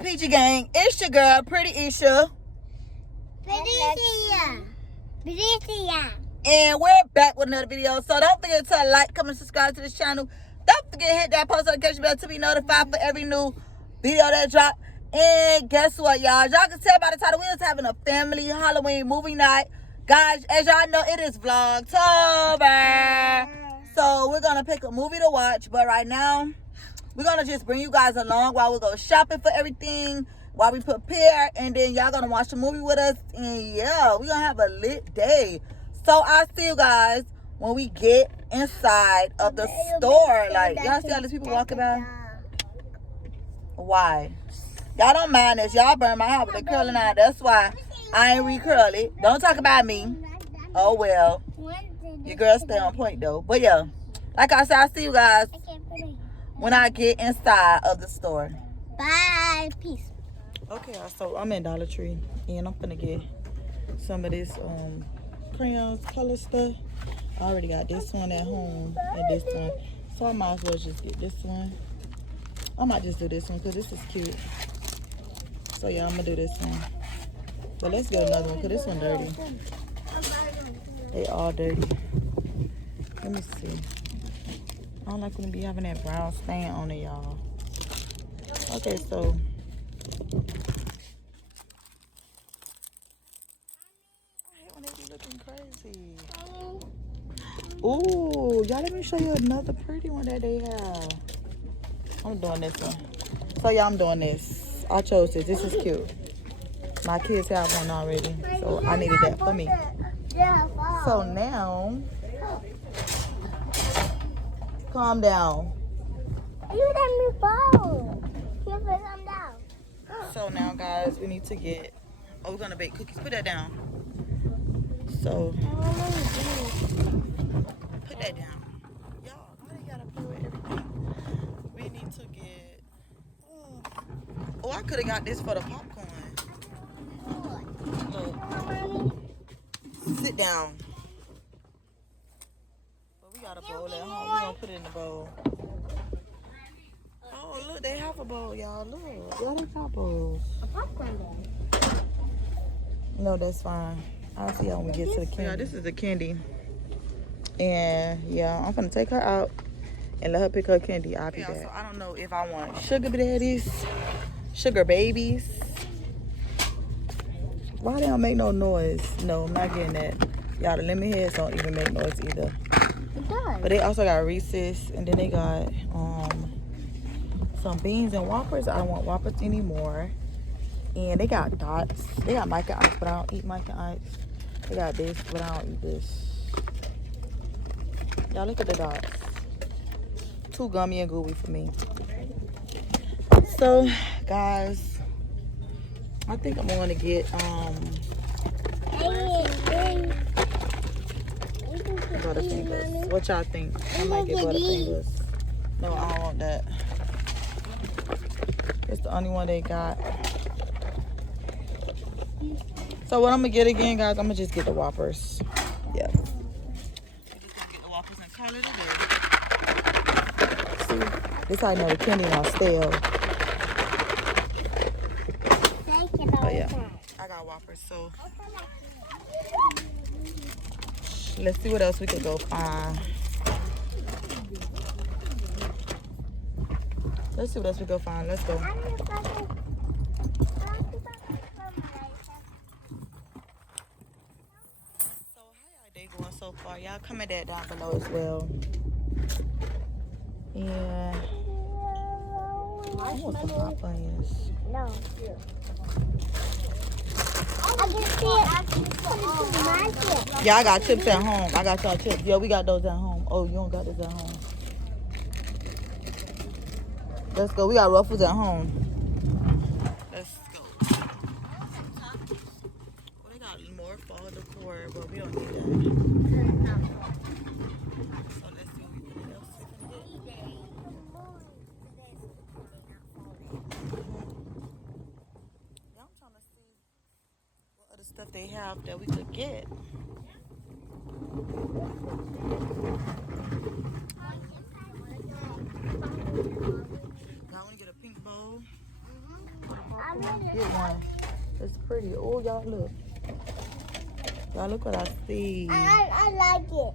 up, PG Gang? It's your girl, Pretty Isha. And we're back with another video. So don't forget to like, comment, subscribe to this channel. Don't forget to hit that post notification bell to be notified for every new video that drop. And guess what, y'all? Y'all can tell by the title, we was having a family Halloween movie night. Guys, as y'all know, it is Vlogtober. So we're going to pick a movie to watch. But right now, we're going to just bring you guys along while we go shopping for everything, while we prepare. And then y'all going to watch the movie with us. And yeah, we're going to have a lit day. So I'll see you guys when we get inside of the store. Like, y'all see all these people walking by? Why? Y'all don't mind this. Y'all burn my hair with the curling iron. That's why I ain't re-curl it. Don't talk about me. Oh, well. Your girl stay on point, though. But, yeah. Like I said, I'll see you guys when I get inside of the store. Bye. Peace. Okay, so I'm in Dollar Tree. And I'm finna get some of this crayons, color stuff. I already got this one at home and this one. So I might as well just get this one. I might just do this one because this is cute. So yeah, I'm gonna do this one. But let's get another one because this one dirty. They all dirty. Let me see. I don't like when they be having that brown stain on it, y'all. Okay, so I hate when they be looking crazy. Ooh, y'all, let me show you another pretty one that they have. I'm doing this one. So yeah, I'm doing this. I chose this. This is cute. My kids have one already, so I needed that for me. So now, calm down. You let me fall. You put them down. So now, guys, we need to get. Oh, we're gonna bake cookies. Put that down. So put that down. Y'all, why they gotta play with everything? We need to get. Oh, I could have got this for the popcorn. Look. Sit down. But we got a bowl at home. We're gonna put it in the bowl. Oh, look, they have a bowl, y'all. Look. Yeah, they got bowls. A popcorn bowl. No, that's fine. I'll see y'all when we get to the candy. Yeah, this is the candy. And yeah, I'm gonna take her out and let her pick her candy. I'll be back. So I don't know if I want sugar daddies, sugar babies. Why they don't make no noise? No, I'm not getting that. Y'all, the lemon heads don't even make noise either. It does. But they also got Reese's, and then they got some beans and Whoppers. I don't want Whoppers anymore. And they got dots. They got Mike and Ike's, but I don't eat Mike and Ike's. They got this, but I don't eat this. Y'all, look at the dots. Too gummy and gooey for me. So, guys, I think I'm going to get Butterfingers. What y'all think? I might get Butterfingers. No, I don't want that. It's the only one they got. So what I'm gonna get again, guys, I'm gonna just get the Whoppers. Yeah. I'm just gonna get the Whoppers and call it a day. See, this how I know the candy not stale. But yeah, I got Whoppers, so let's see what else we could go find. Let's see what else we go find. Let's go. So how y'all day going so far? Y'all comment that down below as well. Yeah. I want some hot buns. No. I can see it. Yeah, I got chips at home. I got y'all chips. Yeah, we got those at home. Oh, you don't got those at home. Let's go. We got Ruffles at home. Let's go. Well, they got more fall decor, but we don't need that. So let's see what else we can get. Yeah, I'm trying to see what other stuff they have that we could get. I want to get a pink bowl for the get one. It's pretty. Oh, y'all look. Y'all look what I see. I like it.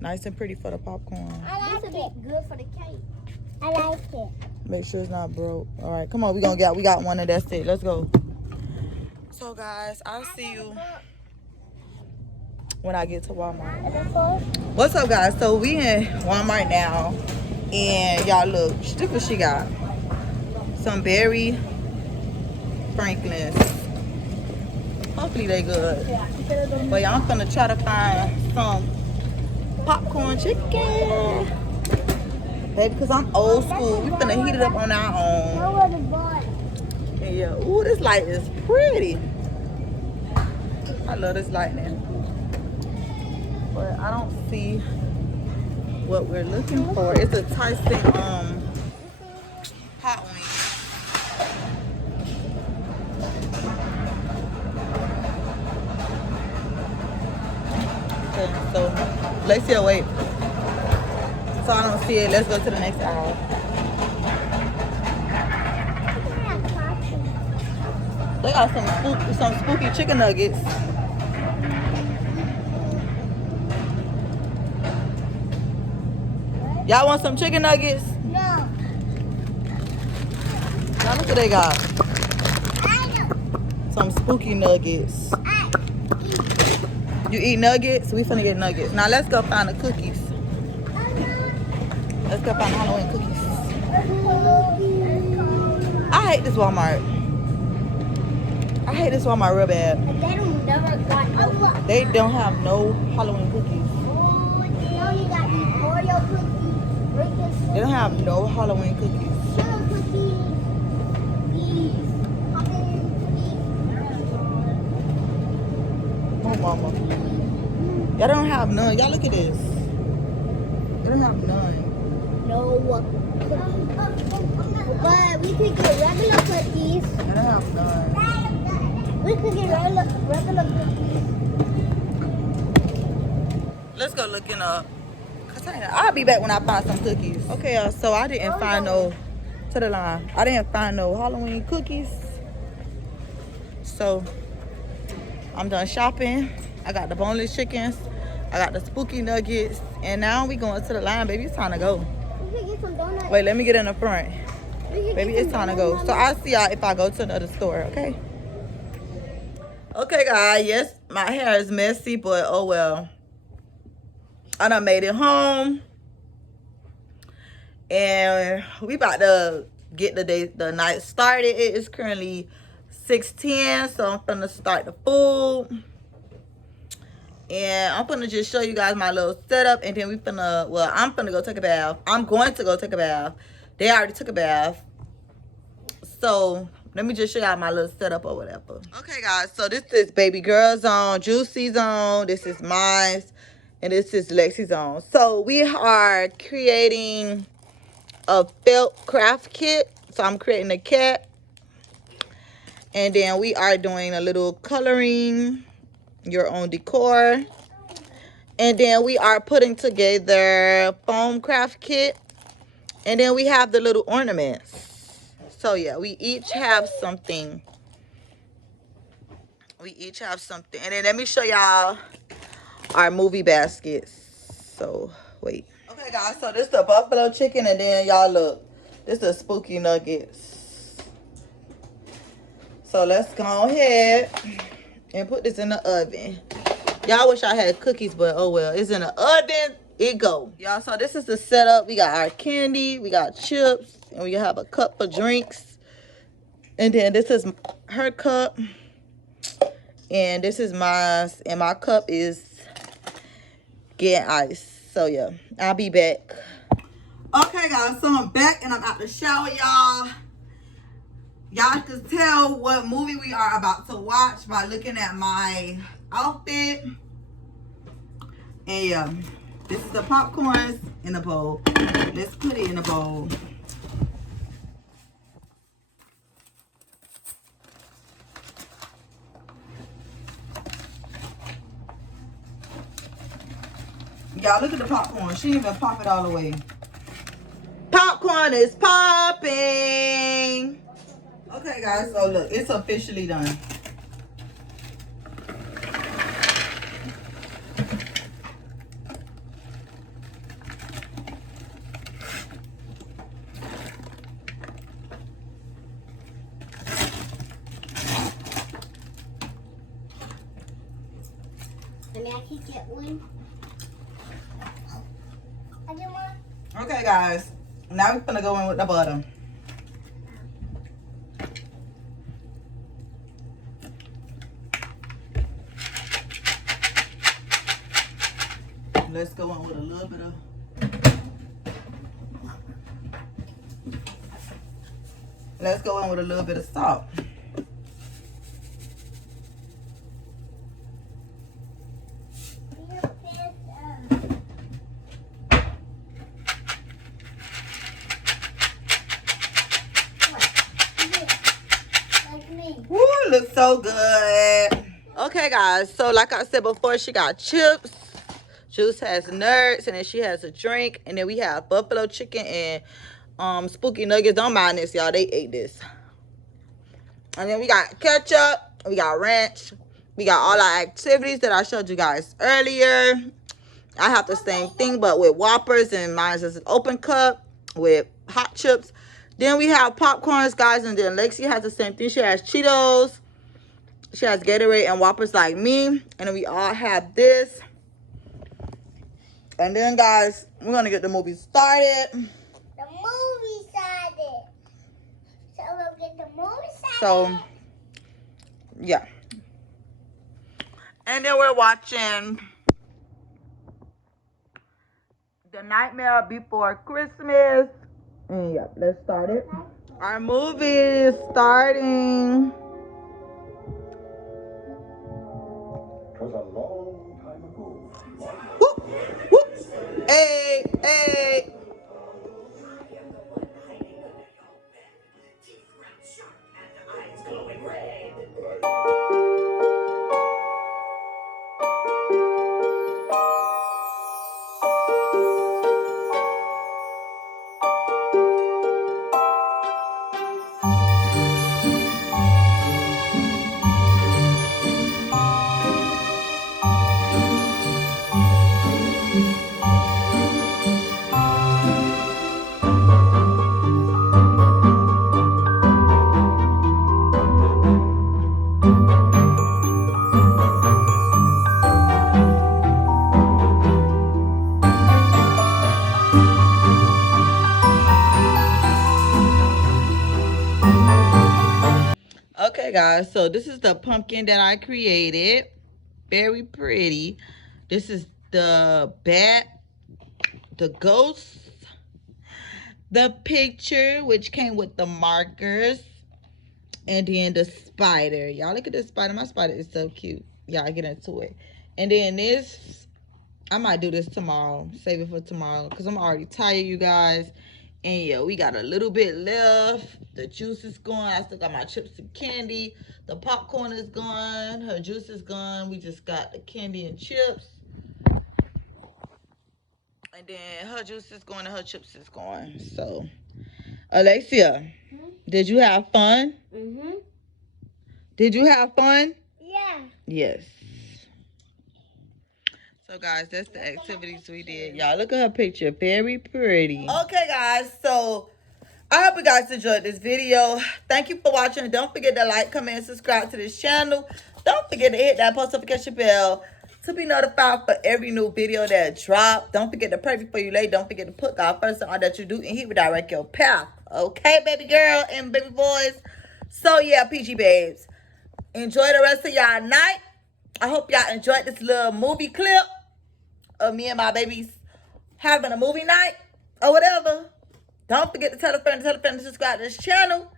Nice and pretty for the popcorn. I like it. Good for the cake. I like it. Make sure it's not broke. All right, come on. We got one and that's it. Let's go. So guys, I'll see you when I get to Walmart. What's up, guys? So we in Walmart now, and y'all look. Look what she got. Some berry Franklins. Hopefully they good. But y'all, I'm gonna try to find some popcorn chicken. Baby, because I'm old school. We finna heat it up on our own. And yeah, ooh, this light is pretty. I love this lightning. But I don't see what we're looking for. It's a Tyson hot wing. Okay, so let's see. Wait. So I don't see it. Let's go to the next aisle. They got some spooky chicken nuggets. Y'all want some chicken nuggets? No. Now look what they got. Some spooky nuggets. You eat nuggets? We finna get nuggets. Now let's go find the cookies. Let's go find the Halloween cookies. I hate this Walmart. I hate this Walmart real bad. They don't have no Halloween cookies. They don't have no Halloween cookies. Oh, mama. Y'all don't have none. Y'all look at this. They don't have none. No. But we could get regular cookies. They don't have none. We could get regular cookies. Let's go looking up. I'll be back when I find some cookies. Okay, y'all, so I didn't find no, to the line, I didn't find no Halloween cookies. So, I'm done shopping. I got the boneless chickens. I got the spooky nuggets. And now we going to the line, baby. It's time to go. We could get some donuts. Wait, let me get in the front. Baby, it's time to go. So, I'll see y'all if I go to another store, okay? Okay, guys. Yes, my hair is messy, but oh well. I done made it home, and we about to get the night started. It is currently 6:10, so I'm gonna start the food, and I'm gonna just show you guys my little setup, and then I'm gonna go take a bath. I'm going to go take a bath. They already took a bath, so let me just show y'all my little setup or whatever. Okay, guys, so this is baby girl zone, Juicy zone. This is mine. And this is Lexi's on. So we are creating a felt craft kit. So I'm creating a cat. And then we are doing a little coloring, your own decor. And then we are putting together foam craft kit. And then we have the little ornaments. So yeah, we each have something. We each have something. And then let me show y'all our movie baskets. So wait. Okay, guys, so this is the buffalo chicken, and then y'all look, this is the spooky nuggets. So let's go ahead and put this in the oven. Y'all wish I had cookies, but oh well, it's in the oven. It go. Y'all, so this is the setup. We got our candy, we got chips, and we have a cup of drinks. And then this is her cup, and this is mine, and my cup is getting ice. So yeah, I'll be back. Okay, guys, so I'm back and I'm out the shower, y'all. Y'all can tell what movie we are about to watch by looking at my outfit. And yeah, this is the popcorns in a bowl. Let's put it in a bowl. Y'all, look at the popcorn. She didn't even pop it all the way. Popcorn is popping. Okay, guys, so look, it's officially done. I can get one. I get one. Okay, guys, now we're gonna go in with the butter. Let's go in with a little bit of salt. Woo, it looks so good. Okay, guys, so like I said before, she got chips. Juice has nuts, and then she has a drink, and then we have buffalo chicken and spooky nuggets. Don't mind this, y'all. They ate this. And then we got ketchup, we got ranch, we got all our activities that I showed you guys earlier. I have the same thing, but with Whoppers, and mine is an open cup with hot chips. Then we have popcorns, guys, and then Lexi has the same thing. She has Cheetos, she has Gatorade and Whoppers like me, and then we all have this. And then, guys, we're gonna get the movie started. The movie started. So we'll get the movie started. So, yeah. And then we're watching The Nightmare Before Christmas. And yeah, let's start it. Our movie is starting. It was a long time ago. Whoop, whoop. Hey, hey. Okay, guys, so this is the pumpkin that I created. Very pretty. This is the bat, the ghost, the picture, which came with the markers, and then the spider. Y'all look at this spider. My spider is so cute. Y'all get into it. And then this, I might do this tomorrow. Save it for tomorrow because I'm already tired, you guys. And yeah, we got a little bit left. The juice is gone. I still got my chips and candy. The popcorn is gone. Her juice is gone. We just got the candy and chips. And then her juice is gone and her chips is gone. So, Alexia, did you have fun? Mm-hmm. Did you have fun? Yeah. Yes. So, guys, that's the activities we did. Y'all, look at her picture. Very pretty. Okay, guys. So, I hope you guys enjoyed this video. Thank you for watching. Don't forget to like, comment, and subscribe to this channel. Don't forget to hit that post notification bell to be notified for every new video that drop. Don't forget to pray before you lay. Don't forget to put God first in all that you do, and He will direct your path. Okay, baby girl and baby boys? So, yeah, PG babes. Enjoy the rest of y'all night. I hope y'all enjoyed this little movie clip of me and my babies having a movie night or whatever. Don't forget to tell a friend to subscribe to this channel.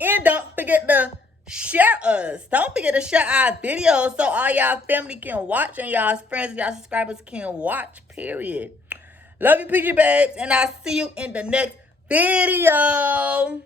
And don't forget to share us. Don't forget to share our videos so all y'all family can watch and y'all's friends and y'all subscribers can watch, period. Love you, PG babes, and I'll see you in the next video.